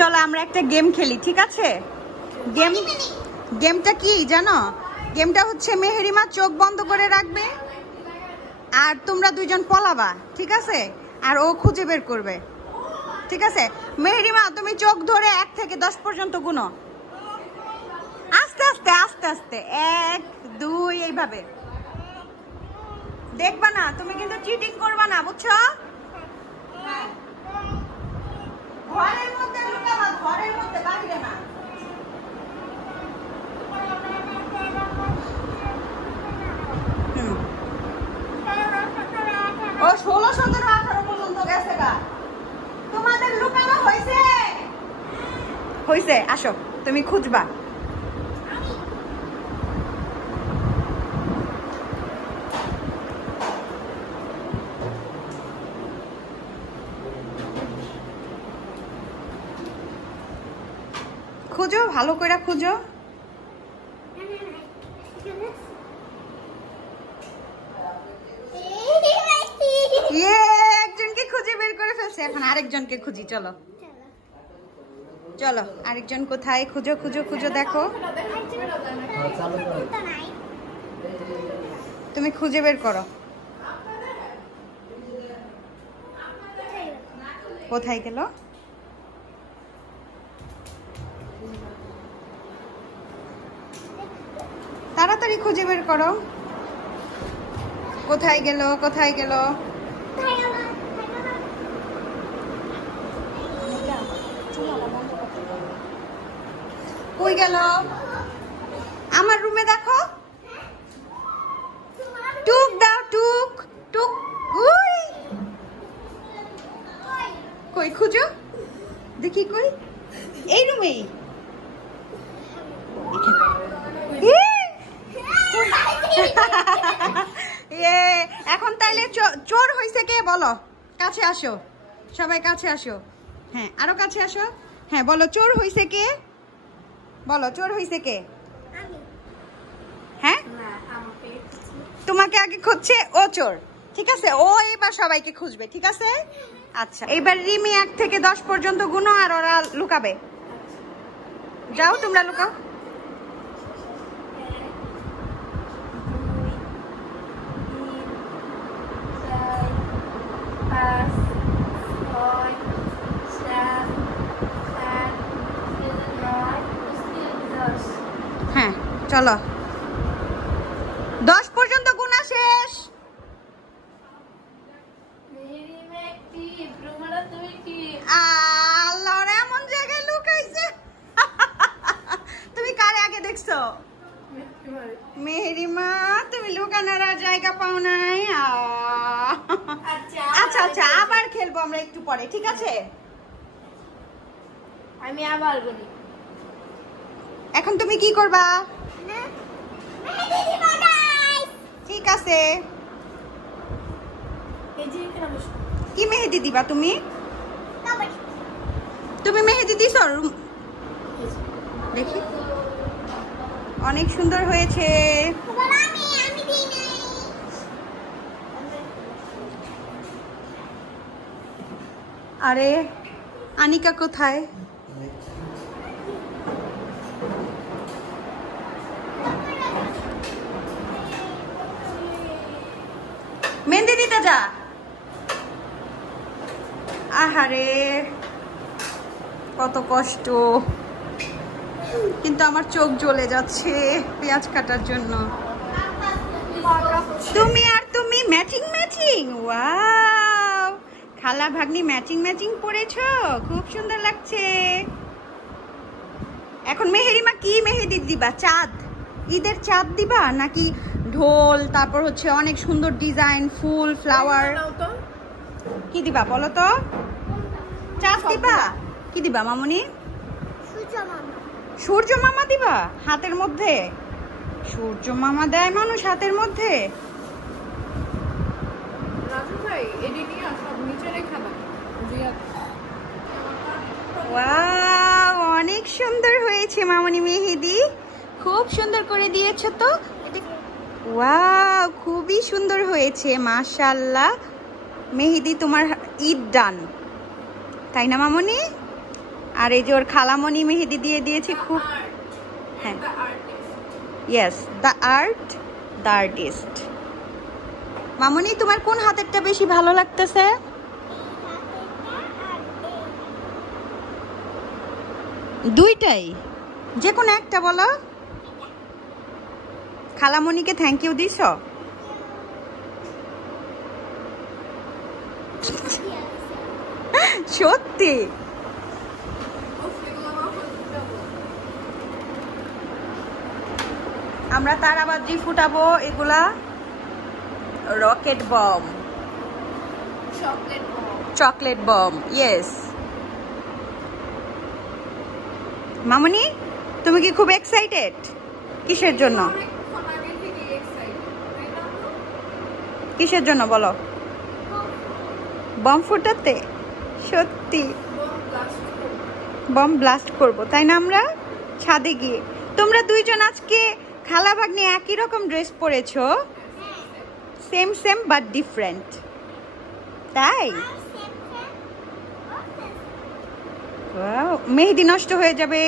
চলো আমরা একটা গেম খেলি, ঠিক আছে? গেমটা কি জানো? গেমটা হচ্ছে মেহেরিমা চোখ বন্ধ করে রাখবে আর তোমরা দুইজন পলাবা, ঠিক আছে? আর ও খুঁজে বের করবে, ঠিক আছে? মেহেরিমা তুমি চোখ ধরে 1 থেকে 10 পর্যন্ত গুনো, আস্তে আস্তে আস্তে আস্তে, 1 2 এইভাবে। দেখবা না, তুমি কিন্তু চিটিং করবা না, বুঝছো? ঘরের মধ্যে লুকাবা, ঘরের মধ্যে, বাইরে না। ও 16 17 18 পর্যন্ত গেছে গা। তোমাদের লুকানো হয়েছে? হয়েছে, আসো তুমি খুঁজবা। খুঁজো, ভালো করে খুঁজো। একজনকে খুঁজে বের করে ফেলছে, এখন আরেকজনকে খুঁজি। চলো চলো, আরেকজন কোথায়? খুঁজো খুঁজো খুঁজো, দেখো তুমি খুঁজে বের করো। কোথায় গেল? তাড়াতাড়ি খুঁজে বের করো। কোথায় গেল, কোথায় গেল? কই গেল? আমার রুমে দেখো, টুক দাও, টুক টুক। কই খুঁজো দেখি, কই? এই রুমেই। এখন তাইলে চোর হইছে কে বলো? কাছে আসো, সবাই কাছে আসো। হ্যাঁ, আরো কাছে আসো। হ্যাঁ বলো, চোর হইছে কে? বলো, চোর হইছে কে? হ্যাঁ, তোমাকে আগে খুঁজছে, ও চোর, ঠিক আছে? ও এবার সবাইকে খুঁজবে, ঠিক আছে? আচ্ছা, এবার রিমি 1 থেকে 10 পর্যন্ত গুনো আর ওরা লুকাবে। যাও তোমরা লুকাও। হ্যাঁ চলো, 10 পর্যন্ত গুণা শেষ। আল্লাহর এমন জায়গায় লুকাইছে। তুমি কারে আগে দেখছো? মেহেরিমা, তুমি লুকানোর জায়গা পাও নাই। আচ্ছা আচ্ছা, আবার খেলবো আমরা একটু পরে, ঠিক আছে? আমি আবার বলি, এখন তুমি কি করবা? ঠিক আছে, কি মেহেদি দিবা তুমি? তুমি মেহেদি দিছো? দেখি, অনেক সুন্দর হয়েছে। আরে আনিকা কোথায়? মেহেদি দিতে যা। আহারে কত কষ্ট, কিন্তু আমার চোখ জ্বলে যাচ্ছে পেঁয়াজ কাটার জন্য। তুমি আর তুমি ম্যাচিং ম্যাচিং, ওয়াও, খালা ভাগ্নি ম্যাচিং ম্যাচিং পরেছো, খুব সুন্দর লাগছে। এখন মেহেরিমা কি মেহেদি দিবা? চাঁদ, ঈদের চাঁদ দিবা নাকি ঢোল, তারপর হচ্ছে অনেক সুন্দর ডিজাইন, ফুল, ফ্লাওয়ার? কি দিবা বলো তো? চাঁদ দিবা? কি দিবা মামুনি? সূর্য মামা দিবা হাতের মধ্যে? সূর্য মামা দেয় মানুষ হাতের মধ্যে? ওয়াও, অনেক সুন্দর হয়েছে মামুনি মেহেদি, খুব সুন্দর করে দিয়েছো তো। ওয়াও, খুবই সুন্দর হয়েছে, মাশাআল্লাহ। মেহেদি তোমার ঈদ ডান, তাই না মামুনি? আর এই যে ওর খালামণি মেহেদি দিয়ে দিয়েছে খুব। হ্যাঁ, yes, the art, the artist. মামনি, তোমার কোন হাতেরটা বেশি ভালো লাগতেছে? দুইটাই, যে কোনো একটা বলো। খালামণিকে থ্যাংক ইউ দিছ? সত্যি? আমরা তারাবাজি ফুটাবো, এগুলা rocket bomb, chocolate bomb. Yes. মামনি, তুমি কি খুব এক্সাইটেড? কিসের জন্য? কিসের জন্য বলো? বম ফুটাতে? সত্যি বম ব্লাস্ট করব, তাই না? আমরা ছাদে গিয়ে। তোমরা দুইজন আজকে খালা ভাগ্নে একই রকম ড্রেস পরেছো, সেম সেম বাট ডিফারেন্ট, তাই? মেহেদি নষ্ট হয়ে যাবে।